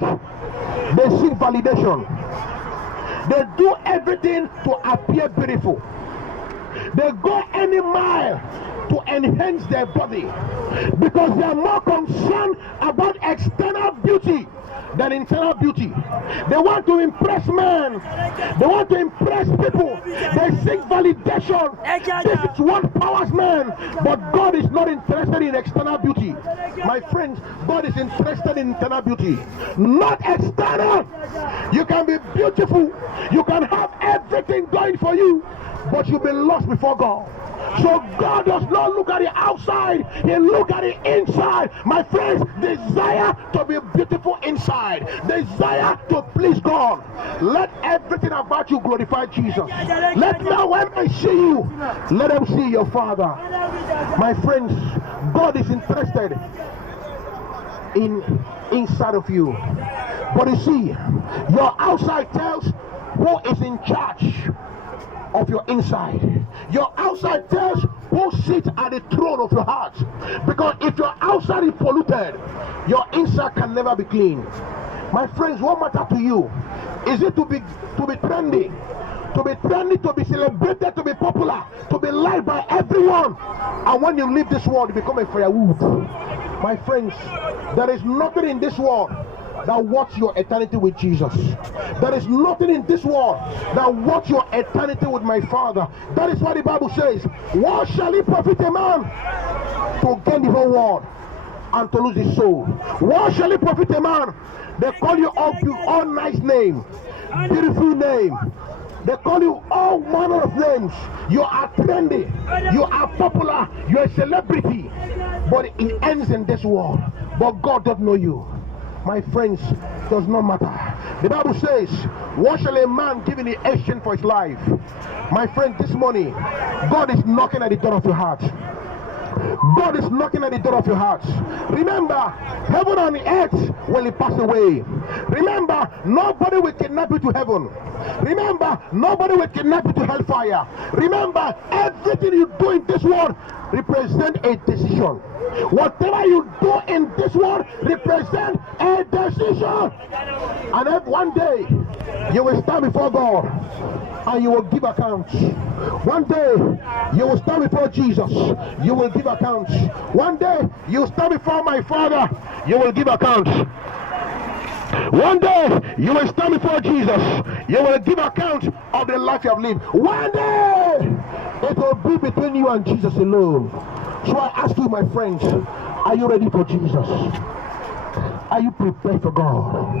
They seek validation. They do everything to appear beautiful. They go any mile to enhance their body because they are more concerned about external beauty than internal beauty. They want to impress men. They want to impress people. They seek validation. This is what powers men. But God is not interested in external beauty. My friends, God is interested in internal beauty, not external. You can be beautiful. You can have everything going for you, but you'll be lost before God. So God does not look at the outside, He looks at the inside. My friends, desire to be beautiful inside, desire to please God. Let everything about you glorify Jesus. Let now when they see you, let them see your Father. My friends, God is interested in inside of you. But you see, your outside tells who is in charge of your inside. Your outside tells who sits at the throne of your heart. Because if your outside is polluted, your inside can never be clean. My friends, what matters to you? Is it to be trendy? To be trendy, to be celebrated, to be popular, to be liked by everyone. And when you leave this world, you become a firewood. My friends, there is nothing in this world that worth your eternity with Jesus. There is nothing in this world that worth your eternity with my Father. That is what the Bible says. What shall it profit a man to gain the whole world and to lose his soul? What shall it profit a man? They call you all nice name, beautiful name. They call you all manner of names. You are trendy, you are popular, you are a celebrity, but it ends in this world. But God doesn't know you. My friends, does not matter. The Bible says, what shall a man give in the exchange for his life? My friend, this morning, God is knocking at the door of your heart. God is knocking at the door of your heart. Remember, heaven and earth will pass away. Remember, nobody will kidnap you to heaven. Remember, nobody will kidnap you to hellfire. Remember, everything you do in this world represents a decision. Whatever you do in this world represents a decision. And then one day, you will stand before God and you will give account. One day, you will stand before Jesus. You will give account. One day, you will stand before my Father. You will give account. One day, you will stand before Jesus. You will give account of the life you have lived. One day, it will be between you and Jesus alone. So I ask you, my friends, are you ready for Jesus? Are you prepared for God?